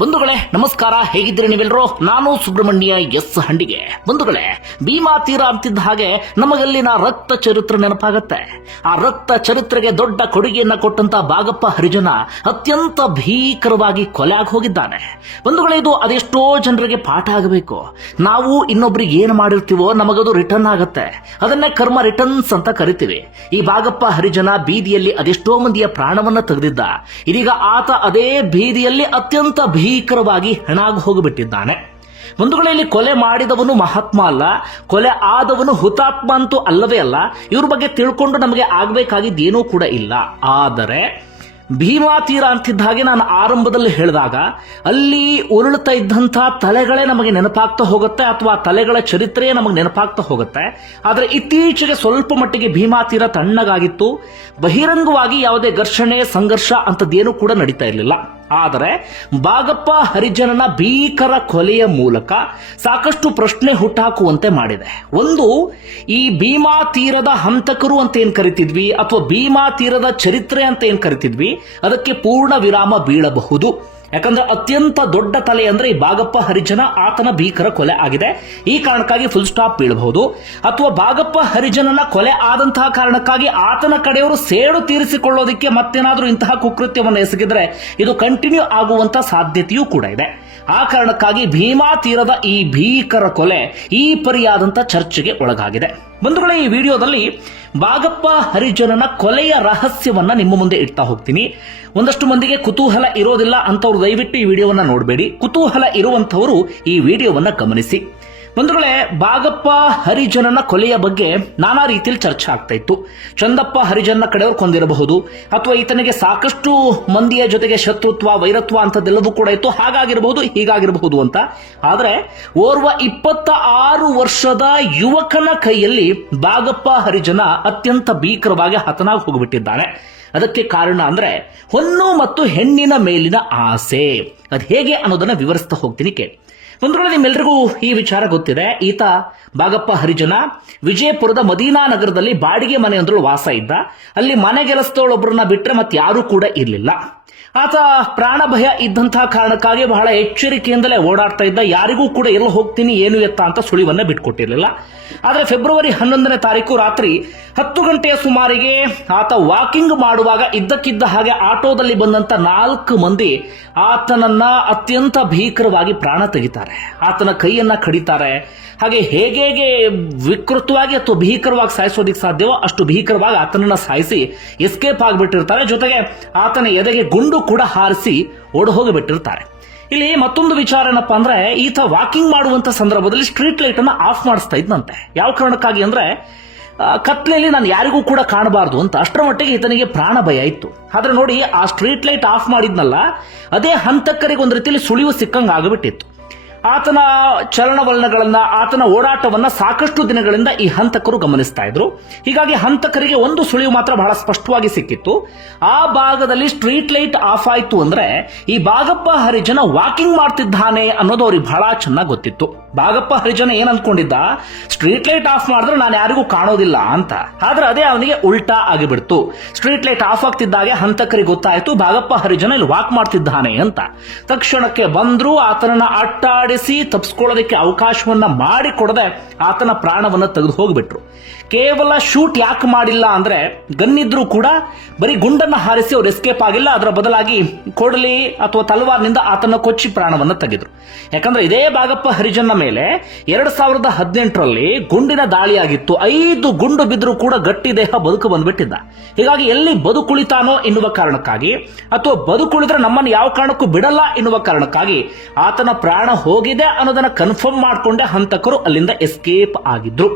ಬಂಧುಗಳೇ, ನಮಸ್ಕಾರ. ಹೇಗಿದ್ದೀರಿ ನೀವೆಲ್ಲರೂ ನಾನು ಸುಬ್ರಹ್ಮಣ್ಯ ಎಸ್ ಹಂಡಿಗೆ. ಬಂಧುಗಳೇ, ಭೀಮಾ ತೀರ ಅಂತಿದ್ದ ಹಾಗೆ ನಮಗಲ್ಲಿನ ರಕ್ತ ಚರಿತ್ರೆ ನೆನಪಾಗತ್ತೆ. ಆ ರಕ್ತ ಚರಿತ್ರೆಗೆ ದೊಡ್ಡ ಕೊಡುಗೆಯನ್ನ ಕೊಟ್ಟಂತ ಬಾಗಪ್ಪ ಹರಿಜನ ಅತ್ಯಂತ ಭೀಕರವಾಗಿ ಕೊಲೆ ಆಗಿ ಹೋಗಿದ್ದಾನೆ. ಬಂಧುಗಳೇ, ಇದು ಅದೆಷ್ಟೋ ಜನರಿಗೆ ಪಾಠ ಆಗಬೇಕು. ನಾವು ಇನ್ನೊಬ್ರಿಗೆ ಏನು ಮಾಡಿರ್ತೀವೋ ನಮಗದು ರಿಟರ್ನ್ ಆಗತ್ತೆ. ಅದನ್ನೇ ಕರ್ಮ ರಿಟರ್ನ್ಸ್ ಅಂತ ಕರಿತೀವಿ. ಈ ಬಾಗಪ್ಪ ಹರಿಜನ ಬೀದಿಯಲ್ಲಿ ಅದೆಷ್ಟೋ ಮಂದಿಯ ಪ್ರಾಣವನ್ನ ತೆಗೆದಿದ್ದ. ಇದೀಗ ಆತ ಅದೇ ಬೀದಿಯಲ್ಲಿ ಅತ್ಯಂತ ಭೀಕರವಾಗಿ ಹೆಣಾಗಿ ಹೋಗಿಬಿಟ್ಟಿದ್ದಾನೆ ಬಂಧುಗಳಲ್ಲಿ ಕೊಲೆ ಮಾಡಿದವನು ಮಹಾತ್ಮ ಅಲ್ಲ, ಕೊಲೆ ಆದವನು ಹುತಾತ್ಮ ಅಂತೂ ಅಲ್ಲವೇ ಅಲ್ಲ, ಇವ್ರ ಬಗ್ಗೆ ತಿಳ್ಕೊಂಡು ನಮಗೆ ಆಗಬೇಕಾಗಿದ್ದೇನೂ ಕೂಡ ಇಲ್ಲ. ಆದರೆ, ಭೀಮಾ ತೀರ ಅಂತಿದ್ದ ಹಾಗೆ ನಾನು ಆರಂಭದಲ್ಲಿ ಹೇಳಿದಾಗ, ಅಲ್ಲಿ ಉರುಳುತ್ತಾ ಇದ್ದಂಥ ತಲೆಗಳೇ ನಮಗೆ ನೆನಪಾಗ್ತಾ ಹೋಗುತ್ತೆ, ಅಥವಾ ತಲೆಗಳ ಚರಿತ್ರೆಯೇ ನಮಗೆ ನೆನಪಾಗ್ತಾ ಹೋಗುತ್ತೆ. ಆದರೆ ಇತ್ತೀಚೆಗೆ ಸ್ವಲ್ಪ ಮಟ್ಟಿಗೆ ಭೀಮಾ ತೀರ ತಣ್ಣಗಾಗಿತ್ತು. ಬಹಿರಂಗವಾಗಿ ಯಾವುದೇ ಘರ್ಷಣೆ, ಸಂಘರ್ಷ ಅಂಥದ್ದೇನೂ ಕೂಡ ನಡೀತಾ ಇರಲಿಲ್ಲ. ಆದರೆ ಬಾಗಪ್ಪ ಹರಿಜನನ ಭೀಕರ ಕೊಲೆಯ ಮೂಲಕ ಸಾಕಷ್ಟು ಪ್ರಶ್ನೆ ಹುಟ್ಟಾಕುವಂತೆ ಮಾಡಿದೆ. ಒಂದು, ಈ ಭೀಮಾ ತೀರದ ಹಂತಕರು ಅಂತ ಏನ್ ಕರಿತಿದ್ವಿ ಅಥವಾ ಭೀಮಾ ತೀರದ ಚರಿತ್ರೆ ಅಂತ ಏನ್ ಕರಿತಿದ್ವಿ, ಅದಕ್ಕೆ ಪೂರ್ಣ ವಿರಾಮ ಬೀಳಬಹುದು. ಯಾಕಂದ್ರೆ ಅತ್ಯಂತ ದೊಡ್ಡ ತಲೆ ಅಂದ್ರೆ ಈ ಬಾಗಪ್ಪ ಹರಿಜನ ಆತನ ಭೀಕರ ಕೊಲೆ ಆಗಿದೆ. ಈ ಕಾರಣಕ್ಕಾಗಿ ಫುಲ್ ಸ್ಟಾಪ್ ಬೀಳಬಹುದು. ಅಥವಾ ಬಾಗಪ್ಪ ಹರಿಜನನ ಕೊಲೆ ಆದಂತಹ ಕಾರಣಕ್ಕಾಗಿ ಆತನ ಕಡೆಯವರು ಸೇಡು ತೀರಿಸಿಕೊಳ್ಳೋದಕ್ಕೆ ಮತ್ತೇನಾದರೂ ಇಂತಹ ಕುಕೃತ್ಯವನ್ನು ಎಸಗಿದ್ರೆ ಇದು ಕಂಟಿನ್ಯೂ ಆಗುವಂತ ಸಾಧ್ಯತೆಯೂ ಕೂಡ ಇದೆ. ಆ ಕಾರಣಕ್ಕಾಗಿ ಭೀಮಾ ತೀರದ ಈ ಭೀಕರ ಕೊಲೆ ಈ ಪರಿಯಾದಂತ ಚರ್ಚೆಗೆ ಒಳಗಾಗಿದೆ. ಬಂಧುಗಳೇ, ಈ ವಿಡಿಯೋದಲ್ಲಿ ಬಾಗಪ್ಪ ಹರಿಜನನ ಕೊಲೆಯ ರಹಸ್ಯವನ್ನ ನಿಮ್ಮ ಮುಂದೆ ಇಡ್ತಾ ಹೋಗ್ತೀನಿ. ಒಂದಷ್ಟು ಮಂದಿಗೆ ಕುತೂಹಲ ಇರೋದಿಲ್ಲ ಅಂತವ್ರು ದಯವಿಟ್ಟು ಈ ವಿಡಿಯೋವನ್ನ ನೋಡಬೇಡಿ. ಕುತೂಹಲ ಇರುವಂತವರು ಈ ವಿಡಿಯೋವನ್ನ ಗಮನಿಸಿ. ಬಂಧುಗಳೇ, ಬಾಗಪ್ಪ ಹರಿಜನನ ಕೊಲೆಯ ಬಗ್ಗೆ ನಾನಾ ರೀತಿಯಲ್ಲಿ ಚರ್ಚೆ ಆಗ್ತಾ ಇತ್ತು. ಚಂದಪ್ಪ ಹರಿಜನ ಕಡೆಯವರು ಕೊಂದಿರಬಹುದು, ಅಥವಾ ಈತನಿಗೆ ಸಾಕಷ್ಟು ಮಂದಿಯ ಜೊತೆಗೆ ಶತ್ರುತ್ವ, ವೈರತ್ವ ಅಂತದ್ದೆಲ್ಲದೂ ಕೂಡ ಇತ್ತು. ಹಾಗಾಗಿರಬಹುದು, ಹೀಗಾಗಿರಬಹುದು ಅಂತ. ಆದರೆ, ಓರ್ವ ಇಪ್ಪತ್ತ ಆರು ವರ್ಷದ ಯುವಕನ ಕೈಯಲ್ಲಿ ಬಾಗಪ್ಪ ಹರಿಜನ ಅತ್ಯಂತ ಭೀಕರವಾಗಿ ಹತನಾಗಿ ಹೋಗಿಬಿಟ್ಟಿದ್ದಾನೆ ಅದಕ್ಕೆ ಕಾರಣ ಅಂದ್ರೆ, ಹೊನ್ನು ಮತ್ತು ಹೆಣ್ಣಿನ ಮೇಲಿನ ಆಸೆ. ಅದು ಹೇಗೆ ಅನ್ನೋದನ್ನ ವಿವರಿಸ್ತಾ ಹೋಗ್ತೀನಿ ಕೇಳಿ. ಒಂದ್ರೊಳಗೆ ನಿಮ್ಮೆಲ್ಲರಿಗೂ ಈ ವಿಚಾರ ಗೊತ್ತಿದೆ. ಈತ ಬಾಗಪ್ಪ ಹರಿಜನ, ವಿಜಯಪುರದ ಮದೀನಾ ನಗರದಲ್ಲಿ ಬಾಡಿಗೆ ಮನೆಯೊಂದರಲ್ಲಿ ವಾಸ ಇದ್ದ. ಅಲ್ಲಿ ಮನೆಗೆಲಸದವಳೊಬ್ಬರನ್ನ ಬಿಟ್ರೆ ಮತ್ತೆ ಯಾರೂ ಕೂಡ ಇರಲಿಲ್ಲ. ಆತ ಪ್ರಾಣ ಭಯ ಇದ್ದಂತಹ ಕಾರಣಕ್ಕಾಗಿ ಬಹಳ ಎಚ್ಚರಿಕೆಯಿಂದಲೇ ಓಡಾಡ್ತಾ ಇದ್ದ. ಯಾರಿಗೂ ಕೂಡ ಎಲ್ಲ ಹೋಗ್ತೀನಿ, ಏನು ಎತ್ತ ಅಂತ ಸುಳಿವನ್ನ ಬಿಟ್ಕೊಟ್ಟಿರಲಿಲ್ಲ. ಆದರೆ ಫೆಬ್ರವರಿ ಹನ್ನೊಂದನೇ ತಾರೀಕು ರಾತ್ರಿ ಹತ್ತು ಗಂಟೆಯ ಸುಮಾರಿಗೆ ಆತ ವಾಕಿಂಗ್ ಮಾಡುವಾಗ ಇದ್ದಕ್ಕಿದ್ದ ಹಾಗೆ ಆಟೋದಲ್ಲಿ ಬಂದಂತ ನಾಲ್ಕು ಮಂದಿ ಆತನನ್ನ ಅತ್ಯಂತ ಭೀಕರವಾಗಿ ಪ್ರಾಣ ತೆಗಿತಾರೆ. ಆತನ ಕೈಯನ್ನ ಕಡಿತಾರೆ. ಹಾಗೆ ಹೇಗೆ ವಿಕೃತವಾಗಿ ಅಥವಾ ಭೀಕರವಾಗಿ ಸಾಯಿಸೋದಿಕ್ಕೆ ಸಾಧ್ಯವೋ ಅಷ್ಟು ಭೀಕರವಾಗಿ ಆತನನ್ನ ಸಾಯಿಸಿ ಎಸ್ಕೇಪ್ ಆಗಿಬಿಟ್ಟಿರ್ತಾರೆ. ಜೊತೆಗೆ ಆತನ ಎದೆಗೆ ಗುಂಡು ಕೂಡ ಹಾರಿಸಿ ಓಡ್ ಹೋಗಿಬಿಟ್ಟಿರ್ತಾರೆ ಇಲ್ಲಿ ಮತ್ತೊಂದು ವಿಚಾರ ಏನಪ್ಪಾ ಅಂದ್ರೆ, ಈತ ವಾಕಿಂಗ್ ಮಾಡುವಂತ ಸಂದರ್ಭದಲ್ಲಿ ಸ್ಟ್ರೀಟ್ ಲೈಟ್ ಅನ್ನ ಆಫ್ ಮಾಡಿಸ್ತಾ ಇದ್ನಂತೆ. ಯಾವ ಕಾರಣಕ್ಕಾಗಿ ಅಂದ್ರೆ ಕತ್ಲೆಯಲ್ಲಿ ನಾನು ಯಾರಿಗೂ ಕೂಡ ಕಾಣಬಾರ್ದು ಅಂತ ಅಷ್ಟರ ಮಟ್ಟಿಗೆ ಈತನಿಗೆ ಪ್ರಾಣ ಭಯ ಇತ್ತು. ಆದ್ರೆ ನೋಡಿ, ಆ ಸ್ಟ್ರೀಟ್ ಲೈಟ್ ಆಫ್ ಮಾಡಿದ್ನಲ್ಲ, ಅದೇ ಹಂತಕರಿಗೆ ಒಂದು ರೀತಿಯಲ್ಲಿ ಸುಳಿವು ಸಿಕ್ಕಂಗೆ ಆಗಿಬಿಟ್ಟಿತ್ತು ಆತನ ಚಲನವಲನಗಳನ್ನ, ಆತನ ಓಡಾಟವನ್ನ ಸಾಕಷ್ಟು ದಿನಗಳಿಂದ ಈ ಹಂತಕರು ಗಮನಿಸ್ತಾ ಇದ್ರು. ಹೀಗಾಗಿ ಹಂತಕರಿಗೆ ಒಂದು ಸುಳಿವು ಮಾತ್ರ ಬಹಳ ಸ್ಪಷ್ಟವಾಗಿ ಸಿಕ್ಕಿತ್ತು. ಆ ಭಾಗದಲ್ಲಿ ಸ್ಟ್ರೀಟ್ ಲೈಟ್ ಆಫ್ ಆಯ್ತು ಅಂದ್ರೆ ಈ ಬಾಗಪ್ಪ ಹರಿಜನ ವಾಕಿಂಗ್ ಮಾಡ್ತಿದ್ದಾನೆ ಅನ್ನೋದು ಅವ್ರಿಗೆ ಬಹಳ ಚೆನ್ನಾಗಿ ಗೊತ್ತಿತ್ತು. ಬಾಗಪ್ಪ ಹರಿಜನ ಏನ್ ಅನ್ಕೊಂಡಿದ್ದ? ಸ್ಟ್ರೀಟ್ ಲೈಟ್ ಆಫ್ ಮಾಡಿದ್ರೆ ನಾನು ಯಾರಿಗೂ ಕಾಣೋದಿಲ್ಲ ಅಂತ. ಆದ್ರೆ ಅದೇ ಅವನಿಗೆ ಉಲ್ಟಾ ಆಗಿಬಿಡ್ತು. ಸ್ಟ್ರೀಟ್ ಲೈಟ್ ಆಫ್ ಆಗ್ತಿದ್ದಾಗೆ ಹಂತಕರಿಗೆ ಗೊತ್ತಾಯ್ತು ಬಾಗಪ್ಪ ಹರಿಜನ ಇಲ್ಲಿ ವಾಕ್ ಮಾಡ್ತಿದ್ದಾನೆ ಅಂತ. ತಕ್ಷಣಕ್ಕೆ ಬಂದ್ರು ಆತನನ್ನ ಅಟ್ಟಾಡಿಸಿ ತಪ್ಸ್ಕೊಳ್ಳೋದಕ್ಕೆ ಅವಕಾಶವನ್ನ ಮಾಡಿಕೊಡದೆ ಆತನ ಪ್ರಾಣವನ್ನ ತೆಗೆದು ಹೋಗ್ಬಿಟ್ರು. ಕೇವಲ ಶೂಟ್ ಯಾಕೆ ಮಾಡಿಲ್ಲ ಅಂದ್ರೆ ಗನ್ನಿದ್ರು ಕೂಡ ಬರೀ ಗುಂಡನ್ನ ಹಾರಿಸಿ ಅವ್ರು ಎಸ್ಕೇಪ್ ಆಗಿಲ್ಲ. ಅದರ ಬದಲಾಗಿ ಕೊಡಲಿ ಅಥವಾ ತಲವಾರ್ನಿಂದ ಆತನ ಕೊಚ್ಚಿ ಪ್ರಾಣವನ್ನ ತೆಗೆದ್ರು. ಯಾಕಂದ್ರೆ ಇದೇ ಬಾಗಪ್ಪ ಹರಿಜನ್ನ ಮೇಲೆ ಎರಡ್ ಸಾವಿರದ ಹದಿನೆಂಟರಲ್ಲಿ ಗುಂಡಿನ ದಾಳಿಯಾಗಿತ್ತು. ಐದು ಗುಂಡು ಬಿದ್ದರೂ ಕೂಡ ಗಟ್ಟಿ ದೇಹ ಬದುಕು ಬಂದ್ಬಿಟ್ಟಿದ್ದ. ಹೀಗಾಗಿ ಎಲ್ಲಿ ಬದುಕುಳಿತಾನೋ ಎನ್ನುವ ಕಾರಣಕ್ಕಾಗಿ ಅಥವಾ ಬದುಕುಳಿದ್ರೆ ನಮ್ಮನ್ನು ಯಾವ ಕಾರಣಕ್ಕೂ ಬಿಡಲ್ಲ ಎನ್ನುವ ಕಾರಣಕ್ಕಾಗಿ ಆತನ ಪ್ರಾಣ ಹೋಗಿದೆ ಅನ್ನೋದನ್ನ ಕನ್ಫರ್ಮ್ ಮಾಡಿಕೊಂಡೆ ಹಂತಕರು ಅಲ್ಲಿಂದ ಎಸ್ಕೇಪ್ ಆಗಿದ್ರು.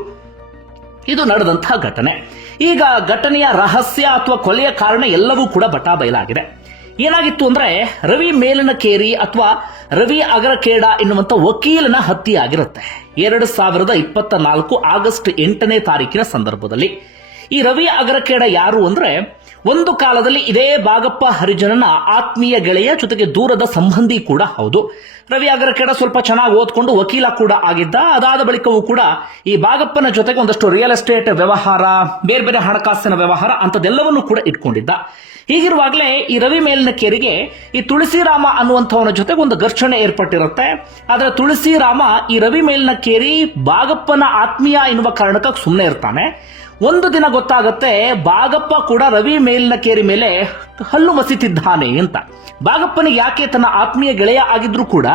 ಇದು ನಡೆದಂತಹ ಘಟನೆ. ಈಗ ಘಟನೆಯ ರಹಸ್ಯ ಅಥವಾ ಕೊಲೆಯ ಕಾರಣ ಎಲ್ಲವೂ ಕೂಡ ಬಟಾಬಯಲಾಗಿದೆ. ಏನಾಗಿತ್ತು ಅಂದ್ರೆ ರವಿ ಮೇಲನಕೇರಿ ಅಥವಾ ರವಿ ಅಗರಕೇಡ ಎನ್ನುವಂಥ ವಕೀಲನ ಹತ್ಯೆ ಆಗಿರುತ್ತೆ ಎರಡು ಸಾವಿರದ ಇಪ್ಪತ್ತ ನಾಲ್ಕು ಆಗಸ್ಟ್ ಎಂಟನೇ ತಾರೀಕಿನ ಸಂದರ್ಭದಲ್ಲಿ ಈ ರವಿ ಅಗರಕೇಡ ಯಾರು ಅಂದ್ರೆ ಒಂದು ಕಾಲದಲ್ಲಿ ಇದೇ ಬಾಗಪ್ಪ ಹರಿಜನನ ಆತ್ಮೀಯ ಗೆಳೆಯ ಜೊತೆಗೆ ದೂರದ ಸಂಬಂಧಿ ಕೂಡ ಹೌದು. ರವಿ ಅಗರಕೇಡ ಸ್ವಲ್ಪ ಚೆನ್ನಾಗಿ ಓದ್ಕೊಂಡು ವಕೀಲ ಕೂಡ ಆಗಿದ್ದ. ಅದಾದ ಬಳಿಕವೂ ಕೂಡ ಈ ಬಾಗಪ್ಪನ ಜೊತೆಗೆ ಒಂದಷ್ಟು ರಿಯಲ್ ಎಸ್ಟೇಟ್ ವ್ಯವಹಾರ ಬೇರೆ ಬೇರೆ ಹಣಕಾಸಿನ ವ್ಯವಹಾರ ಅಂತದೆಲ್ಲವನ್ನು ಕೂಡ ಇಟ್ಕೊಂಡಿದ್ದ. ಹೀಗಿರುವಾಗಲೇ ಈ ರವಿ ಮೇಲಿನ ಕೇರಿಗೆ ಈ ತುಳಸಿರಾಮ ಅನ್ನುವಂಥವನ ಜೊತೆಗೆ ಒಂದು ಘರ್ಷಣೆ ಏರ್ಪಟ್ಟಿರುತ್ತೆ. ಆದರೆ ತುಳಸಿರಾಮ ಈ ರವಿ ಮೇಲಿನ ಕೇರಿ ಬಾಗಪ್ಪನ ಆತ್ಮೀಯ ಎನ್ನುವ ಕಾರಣಕ್ಕೆ ಸುಮ್ಮನೆ ಇರ್ತಾನೆ. ಒಂದು ದಿನ ಗೊತ್ತಾಗುತ್ತೆ ಬಾಗಪ್ಪ ಕೂಡ ರವಿ ಮೇಲಿನ ಕೇರಿ ಮೇಲೆ ಹಲ್ಲು ಮಸಿತಿದ್ದಾನೆ ಅಂತ. ಬಾಗಪ್ಪನಿಗೆ ಯಾಕೆ ತನ್ನ ಆತ್ಮೀಯ ಗೆಳೆಯ ಆಗಿದ್ರು ಕೂಡ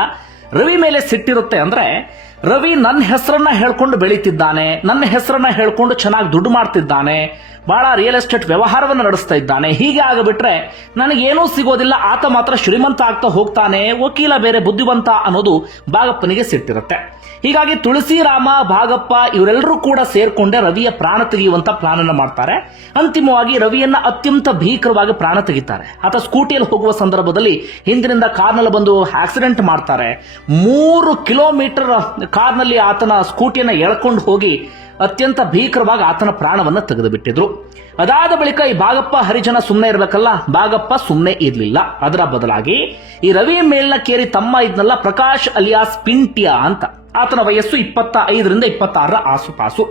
ರವಿ ಮೇಲೆ ಸಿಟ್ಟಿರುತ್ತೆ ಅಂದ್ರೆ, ರವಿ ನನ್ನ ಹೆಸರನ್ನ ಹೇಳ್ಕೊಂಡು ಬೆಳೀತಿದ್ದಾನೆ, ನನ್ನ ಹೆಸರನ್ನ ಹೇಳ್ಕೊಂಡು ಚೆನ್ನಾಗಿ ದುಡ್ಡು ಮಾಡ್ತಿದ್ದಾನೆ ಬಹಳ ರಿಯಲ್ ಎಸ್ಟೇಟ್ ವ್ಯವಹಾರವನ್ನು ನಡೆಸ್ತಾ ಇದ್ದಾನೆ. ಹೀಗೆ ಆಗಬಿಟ್ರೆ ನನಗೇನೂ ಸಿಗೋದಿಲ್ಲ, ಆತ ಮಾತ್ರ ಶ್ರೀಮಂತ ಆಗ್ತಾ ಹೋಗ್ತಾನೆ, ವಕೀಲ ಬೇರೆ ಬುದ್ಧಿವಂತ ಅನ್ನೋದು ಬಾಗಪ್ಪನಿಗೆ ಸಿಟ್ಟಿರುತ್ತೆ. ಹೀಗಾಗಿ ತುಳಸಿರಾಮ ಭಾಗಪ್ಪ ಇವರೆಲ್ಲರೂ ಕೂಡ ಸೇರ್ಕೊಂಡೆ ರವಿಯ ಪ್ರಾಣ ತೆಗೆಯುವಂತ ಪ್ಲಾನ್ ಅನ್ನ ಮಾಡ್ತಾರೆ. ಅಂತಿಮವಾಗಿ ರವಿಯನ್ನ ಅತ್ಯಂತ ಭೀಕರವಾಗಿ ಪ್ರಾಣ ತೆಗಿತಾರೆ. ಆತ ಸ್ಕೂಟಿಯಲ್ಲಿ ಹೋಗುವ ಸಂದರ್ಭದಲ್ಲಿ ಹಿಂದಿನಿಂದ ಕಾರ್ನಲ್ಲಿ ಬಂದು ಆಕ್ಸಿಡೆಂಟ್ ಮಾಡ್ತಾರೆ. ಮೂರು ಕಿಲೋಮೀಟರ್ ಕಾರ್ನಲ್ಲಿ ಆತನ ಸ್ಕೂಟಿಯನ್ನ ಎಳ್ಕೊಂಡು ಹೋಗಿ ಅತ್ಯಂತ ಭೀಕರವಾಗಿ ಆತನ ಪ್ರಾಣವನ್ನ ತೆಗೆದು ಬಿಟ್ಟಿದ್ರು ಅದಾದ ಬಳಿಕ ಈ ಭಾಗಪ್ಪ ಹರಿಜನ ಸುಮ್ಮನೆ ಇರಬೇಕಲ್ಲ? ಭಾಗಪ್ಪ ಸುಮ್ಮನೆ ಇರಲಿಲ್ಲ. ಅದರ ಬದಲಾಗಿ ಈ ರವಿ ಮೇಲ್ನ ಕೇರಿ ತಮ್ಮ ಇದ್ನಲ್ಲ ಪ್ರಕಾಶ್ ಅಲಿಯಾಸ್ ಪಿಂಟ್ಯ ಅಂತ. ಆತನ ವಯಸ್ಸು ಇಪ್ಪತ್ತ ಐದರಿಂದ ಇಪ್ಪತ್ತಾರರ ಆಸುಪಾಸು.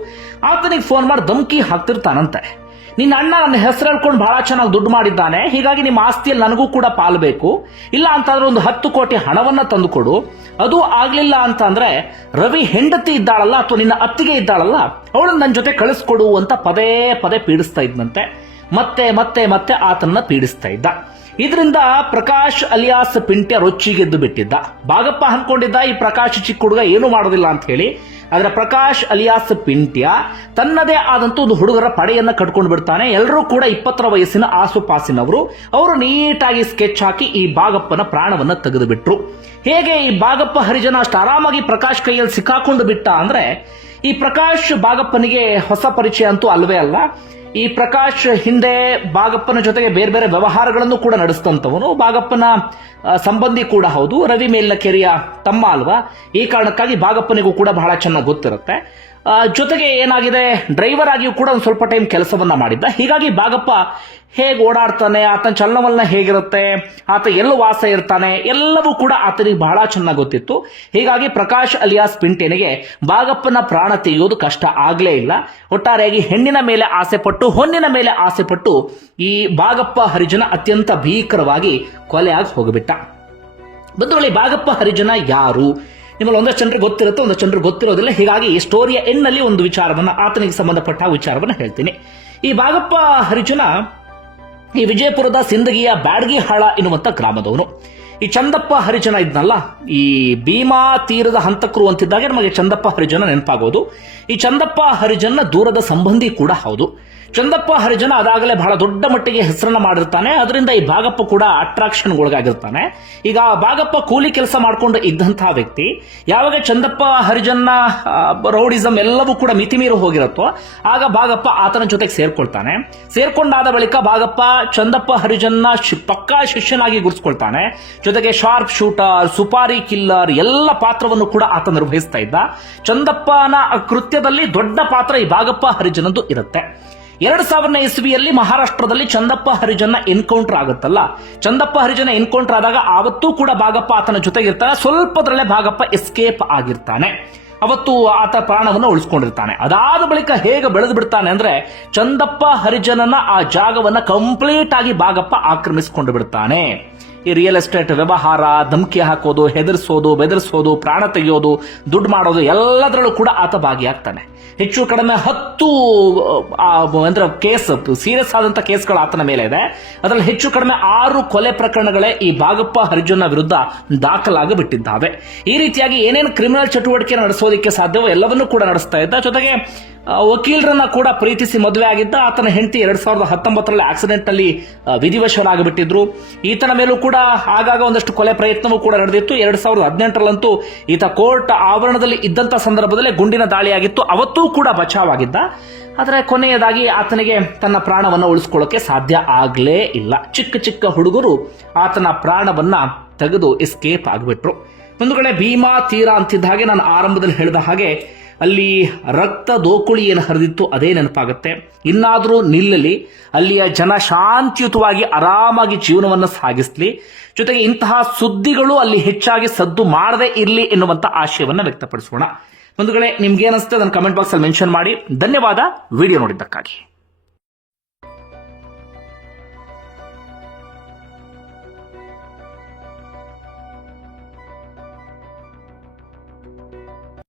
ಆತನಿಗೆ ಫೋನ್ ಮಾಡಿ ಧಮಕಿ ಹಾಕ್ತಿರ್ತಾನಂತೆ. ನಿನ್ನ ಅಣ್ಣ ನನ್ನ ಹೆಸರು ಹೇಳ್ಕೊಂಡು ಬಹಳ ಚೆನ್ನಾಗಿ ದುಡ್ಡು ಮಾಡಿದ್ದಾನೆ, ಹೀಗಾಗಿ ನಿಮ್ಮ ಆಸ್ತಿಯಲ್ಲಿ ನನಗೂ ಕೂಡ ಪಾಲು ಬೇಕು. ಇಲ್ಲ ಅಂತಂದ್ರೆ ಒಂದು ಹತ್ತು ಕೋಟಿ ಹಣವನ್ನ ತಂದುಕೊಡು. ಅದು ಆಗಲಿಲ್ಲ ಅಂತ ಅಂದ್ರೆ ರವಿ ಹೆಂಡತಿ ಇದ್ದಾಳಲ್ಲ ಅಥವಾ ನಿನ್ನ ಅತ್ತಿಗೆ ಇದ್ದಾಳಲ್ಲ, ಅವಳನ್ನ ನನ್ನ ಜೊತೆ ಕಳಿಸ್ಕೊಡು ಅಂತ ಪದೇ ಪದೇ ಪೀಡಿಸ್ತಾ ಇದ್ನಂತೆ. ಮತ್ತೆ ಮತ್ತೆ ಮತ್ತೆ ಆತನ್ನ ಪೀಡಿಸ್ತಾ ಇದ್ದ. ಇದರಿಂದ ಪ್ರಕಾಶ್ ಅಲಿಯಾಸ್ ಪಿಂಟ್ಯ ರೊಚ್ಚಿಗೆದ್ದು ಬಿಟ್ಟಿದ್ದ. ಬಾಗಪ್ಪ ಅನ್ಕೊಂಡಿದ್ದ ಈ ಪ್ರಕಾಶ್ ಚಿಕ್ಕ ಹುಡುಗ ಏನು ಮಾಡೋದಿಲ್ಲ ಅಂತ ಹೇಳಿ, ಆದ್ರೆ ಪ್ರಕಾಶ್ ಅಲಿಯಾಸ್ ಪಿಂಟ್ಯ ತನ್ನದೇ ಆದಂತ ಒಂದು ಹುಡುಗರ ಪಡೆಯನ್ನ ಕಟ್ಕೊಂಡು ಬಿಡ್ತಾನೆ. ಎಲ್ಲರೂ ಕೂಡ ಇಪ್ಪತ್ತರ ವಯಸ್ಸಿನ ಆಸುಪಾಸಿನವರು. ಅವರು ನೀಟಾಗಿ ಸ್ಕೆಚ್ ಹಾಕಿ ಈ ಬಾಗಪ್ಪನ ಪ್ರಾಣವನ್ನ ತೆಗೆದು ಬಿಟ್ರು ಹೇಗೆ ಈ ಬಾಗಪ್ಪ ಹರಿಜನ ಅಷ್ಟು ಆರಾಮಾಗಿ ಪ್ರಕಾಶ್ ಕೈಯಲ್ಲಿ ಸಿಕ್ಕಾಕೊಂಡು ಬಿಟ್ಟ ಅಂದ್ರೆ, ಈ ಪ್ರಕಾಶ್ ಬಾಗಪ್ಪನಿಗೆ ಹೊಸ ಪರಿಚಯ ಅಂತೂ ಅಲ್ವೇ ಅಲ್ಲ. ಈ ಪ್ರಕಾಶ್ ಹಿಂದೆ ಬಾಗಪ್ಪನ ಜೊತೆಗೆ ಬೇರೆ ಬೇರೆ ವ್ಯವಹಾರಗಳನ್ನು ಕೂಡ ನಡೆಸಿದಂಥವನು. ಬಾಗಪ್ಪನ ಸಂಬಂಧಿ ಕೂಡ ಹೌದು. ರವಿ ಮೇಲಿನ ಕೆರೆಯ ತಮ್ಮ ಅಲ್ವಾ? ಈ ಕಾರಣಕ್ಕಾಗಿ ಬಾಗಪ್ಪನಿಗೂ ಕೂಡ ಬಹಳ ಚೆನ್ನಾಗಿ ಗೊತ್ತಿರುತ್ತೆ. ಜೊತೆಗೆ ಏನಾಗಿದೆ? ಡ್ರೈವರ್ ಆಗಿಯೂ ಕೂಡ ಒಂದು ಸ್ವಲ್ಪ ಟೈಮ್ ಕೆಲಸವನ್ನ ಮಾಡಿದ್ದ. ಹೀಗಾಗಿ ಬಾಗಪ್ಪ ಹೇಗೆ ಓಡಾಡ್ತಾನೆ? ಆತನ ಚಲನವಲನ ಹೇಗಿರುತ್ತೆ? ಆತ ಎಲ್ಲ ವಾಸ ಇರ್ತಾನೆ? ಎಲ್ಲವೂ ಕೂಡ ಆತನಿಗೆ ಬಹಳ ಚೆನ್ನಾಗಿ ಗೊತ್ತಿತ್ತು. ಹೀಗಾಗಿ ಪ್ರಕಾಶ್ ಅಲಿಯಾಸ್ ಪಿಂಟೆನಿಗೆ ಬಾಗಪ್ಪನ ಪ್ರಾಣ ತೆಗೆಯುವುದು ಕಷ್ಟ ಆಗಲೇ ಇಲ್ಲ. ಒಟ್ಟಾರೆಯಾಗಿ ಹೆಣ್ಣಿನ ಮೇಲೆ ಆಸೆ ಪಟ್ಟು, ಹೊನ್ನಿನ ಮೇಲೆ ಆಸೆ ಪಟ್ಟು ಈ ಬಾಗಪ್ಪ ಹರಿಜನ ಅತ್ಯಂತ ಭೀಕರವಾಗಿ ಕೊಲೆಯಾಗಿ ಹೋಗಿಬಿಟ್ಟ. ಬಂಧುಗಳೇ ಬಾಗಪ್ಪ ಹರಿಜನ ಯಾರು? ನಿಮ್ಮಲ್ಲಿ ಒಂದಷ್ಟು ಜನರಿಗೆ ಗೊತ್ತಿರುತ್ತೆ, ಒಂದಷ್ಟು ಜನರಿಗೆ ಗೊತ್ತಿರೋದಿಲ್ಲ. ಹೀಗಾಗಿ ಈ ಸ್ಟೋರಿಯ ಎನ್ನಲ್ಲಿ ಒಂದು ವಿಚಾರವನ್ನ ಆತನಿಗೆ ಸಂಬಂಧಪಟ್ಟ ವಿಚಾರವನ್ನ ಹೇಳ್ತೀನಿ. ಈ ಬಾಗಪ್ಪ ಹರಿಜನ ಈ ವಿಜಯಪುರದ ಸಿಂದಗಿಯ ಬ್ಯಾಡಗಿಹಾಳ ಎನ್ನುವಂಥ ಗ್ರಾಮದವನು. ಈ ಚಂದಪ್ಪ ಹರಿಜನ ಇದ್ನಲ್ಲ, ಈ ಭೀಮಾ ತೀರದ ಹಂತಕರು ಅಂತಿದ್ದಾಗ ನಮಗೆ ಚಂದಪ್ಪ ಹರಿಜನ ನೆನಪಾಗೋದು. ಈ ಚಂದಪ್ಪ ಹರಿಜನ ದೂರದ ಸಂಬಂಧಿ ಕೂಡ ಹೌದು. ಚಂದಪ್ಪ ಹರಿಜನ ಅದಾಗಲೇ ಬಹಳ ದೊಡ್ಡ ಮಟ್ಟಿಗೆ ಹೆಸರನ್ನ ಮಾಡಿರ್ತಾನೆ. ಅದರಿಂದ ಈ ಭಾಗಪ್ಪ ಕೂಡ ಅಟ್ರಾಕ್ಷನ್ ಒಳಗಾಗಿರ್ತಾನೆ. ಈಗ ಭಾಗಪ್ಪ ಕೂಲಿ ಕೆಲಸ ಮಾಡಿಕೊಂಡು ಇದ್ದಂತಹ ವ್ಯಕ್ತಿ, ಯಾವಾಗ ಚಂದಪ್ಪ ಹರಿಜನ್ನ ರೌಡಿಸಂ ಎಲ್ಲವೂ ಕೂಡ ಮಿತಿಮೀರಿ ಹೋಗಿರುತ್ತೋ, ಆಗ ಭಾಗಪ್ಪ ಆತನ ಜೊತೆಗೆ ಸೇರ್ಕೊಳ್ತಾನೆ. ಸೇರ್ಕೊಂಡಾದ ಬಳಿಕ ಭಾಗಪ್ಪ ಚಂದಪ್ಪ ಹರಿಜನ್ನ ಪಕ್ಕಾ ಶಿಷ್ಯನಾಗಿ ಗುರುತಿಸ್ಕೊಳ್ತಾನೆ. ಜೊತೆಗೆ ಶಾರ್ಪ್ ಶೂಟರ್ ಸುಪಾರಿ ಕಿಲ್ಲರ್ ಎಲ್ಲ ಪಾತ್ರವನ್ನು ಕೂಡ ಆತ ನಿರ್ವಹಿಸ್ತಾ ಇದ್ದ. ಚಂದಪ್ಪನ ಕೃತ್ಯದಲ್ಲಿ ದೊಡ್ಡ ಪಾತ್ರ ಈ ಭಾಗಪ್ಪ ಹರಿಜನದ್ದು ಇರುತ್ತೆ. ಎರಡ್ ಸಾವಿರನೇ ಇಸ್ವಿಯಲ್ಲಿ ಮಹಾರಾಷ್ಟ್ರದಲ್ಲಿ ಚಂದಪ್ಪ ಹರಿಜನ ಎನ್ಕೌಂಟರ್ ಆಗುತ್ತಲ್ಲ? ಚಂದಪ್ಪ ಹರಿಜನ ಎನ್ಕೌಂಟರ್ ಆದಾಗ ಆವತ್ತೂ ಕೂಡ ಭಾಗಪ್ಪ ಆತನ ಜೊತೆಗಿರ್ತಾನೆ ಸ್ವಲ್ಪದ್ರಲ್ಲೇ ಭಾಗಪ್ಪ ಎಸ್ಕೇಪ್ ಆಗಿರ್ತಾನೆ. ಅವತ್ತು ಆತ ಪ್ರಾಣವನ್ನು ಉಳಿಸ್ಕೊಂಡಿರ್ತಾನೆ. ಅದಾದ ಬಳಿಕ ಹೇಗೆ ಬೆಳೆದು ಬಿಡ್ತಾನೆ ಅಂದ್ರೆ ಚಂದಪ್ಪ ಹರಿಜನನ ಆ ಜಾಗವನ್ನ ಕಂಪ್ಲೀಟ್ ಆಗಿ ಭಾಗಪ್ಪ ಆಕ್ರಮಿಸಿಕೊಂಡು ಬಿಡ್ತಾನೆ. ಈ ರಿಯಲ್ ಎಸ್ಟೇಟ್ ವ್ಯವಹಾರ ಧಮಕಿ ಹಾಕೋದು, ಹೆದರ್ಸೋದು, ಬೆದರಿಸೋದು, ಪ್ರಾಣ ತೆಗೆಯೋದು, ದುಡ್ಡು ಮಾಡೋದು ಎಲ್ಲದರಲ್ಲೂ ಕೂಡ ಆತ ಭಾಗಿಯಾಗ್ತಾನೆ. ಹೆಚ್ಚು ಕಡಿಮೆ ಹತ್ತು ಅಂದ್ರೆ ಕೇಸ್ ಸೀರಿಯಸ್ ಆದಂತ ಕೇಸ್ಗಳು ಆತನ ಮೇಲೆ ಇದೆ. ಅದರಲ್ಲಿ ಹೆಚ್ಚು ಕಡಿಮೆ ಆರು ಕೊಲೆ ಪ್ರಕರಣಗಳೇ ಈ ಭಾಗಪ್ಪ ಹರಿಜನ ವಿರುದ್ಧ ದಾಖಲಾಗಿ ಬಿಟ್ಟಿದ್ದಾವೆ ಈ ರೀತಿಯಾಗಿ ಏನೇನು ಕ್ರಿಮಿನಲ್ ಚಟುವಟಿಕೆ ನಡೆಸೋದಕ್ಕೆ ಸಾಧ್ಯವೋ ಎಲ್ಲವನ್ನೂ ಕೂಡ ನಡೆಸ್ತಾ ಇದ್ದ. ಜೊತೆಗೆ ವಕೀಲರನ್ನ ಕೂಡ ಪ್ರೀತಿಸಿ ಮದುವೆ ಆಗಿದ್ದ ಆತನ ಹೆಂಡತಿ ಎರಡ್ ಸಾವಿರದ ಹತ್ತೊಂಬತ್ತರಲ್ಲಿ ಆಕ್ಸಿಡೆಂಟ್ನಲ್ಲಿ ಆ, ವಿಧಿವಶರಾಗಿಬಿಟ್ಟಿದ್ರು. ಈತನ ಮೇಲೂ ಕೂಡ ಆಗಾಗ ಒಂದಷ್ಟು ಕೊಲೆ ಪ್ರಯತ್ನವೂ ಕೂಡ ನಡೆದಿತ್ತು. ಎರಡ್ ಸಾವಿರದ ಹದಿನೆಂಟರಲ್ಲಂತೂ ಈತ ಕೋರ್ಟ್ ಆವರಣದಲ್ಲಿ ಇದ್ದಂತ ಸಂದರ್ಭದಲ್ಲೇ ಗುಂಡಿನ ದಾಳಿಯಾಗಿತ್ತು. ಅವತ್ತೂ ಕೂಡ ಬಚಾವಾಗಿದ್ದ. ಆದರೆ ಕೊನೆಯದಾಗಿ ಆತನಿಗೆ ತನ್ನ ಪ್ರಾಣವನ್ನ ಉಳಿಸ್ಕೊಳ್ಳೋಕೆ ಸಾಧ್ಯ ಆಗಲೇ ಇಲ್ಲ. ಚಿಕ್ಕ ಚಿಕ್ಕ ಹುಡುಗರು ಆತನ ಪ್ರಾಣವನ್ನ ತೆಗೆದು ಎಸ್ಕೇಪ್ ಆಗಿಬಿಟ್ರು. ಒಂದು ಕಡೆ ಭೀಮಾ ತೀರಾ ಅಂತಿದ್ದ ಹಾಗೆ ನಾನು ಆರಂಭದಲ್ಲಿ ಹೇಳಿದ ಹಾಗೆ ಅಲ್ಲಿ ರಕ್ತ ದೋಕುಳಿ ಏನು ಹರಿದಿತ್ತು, ಅದೇ ನೆನಪಾಗುತ್ತೆ. ಇನ್ನಾದರೂ ನಿಲ್ಲಲಿ, ಅಲ್ಲಿಯ ಜನ ಶಾಂತಿಯುತವಾಗಿ ಆರಾಮಾಗಿ ಜೀವನವನ್ನು ಸಾಗಿಸಲಿ. ಜೊತೆಗೆ ಇಂತಹ ಸುದ್ದಿಗಳು ಅಲ್ಲಿ ಹೆಚ್ಚಾಗಿ ಸದ್ದು ಮಾಡದೇ ಇರಲಿ ಎನ್ನುವಂಥ ಆಶಯವನ್ನು ವ್ಯಕ್ತಪಡಿಸೋಣ. ಒಂದು ಕಡೆ ನಿಮ್ಗೆ ಅನಿಸುತ್ತೆ ಅದನ್ನು ಕಮೆಂಟ್ ಬಾಕ್ಸ್ ಅಲ್ಲಿ ಮೆನ್ಷನ್ ಮಾಡಿ. ಧನ್ಯವಾದ, ವಿಡಿಯೋ ನೋಡಿದ್ದಕ್ಕಾಗಿ.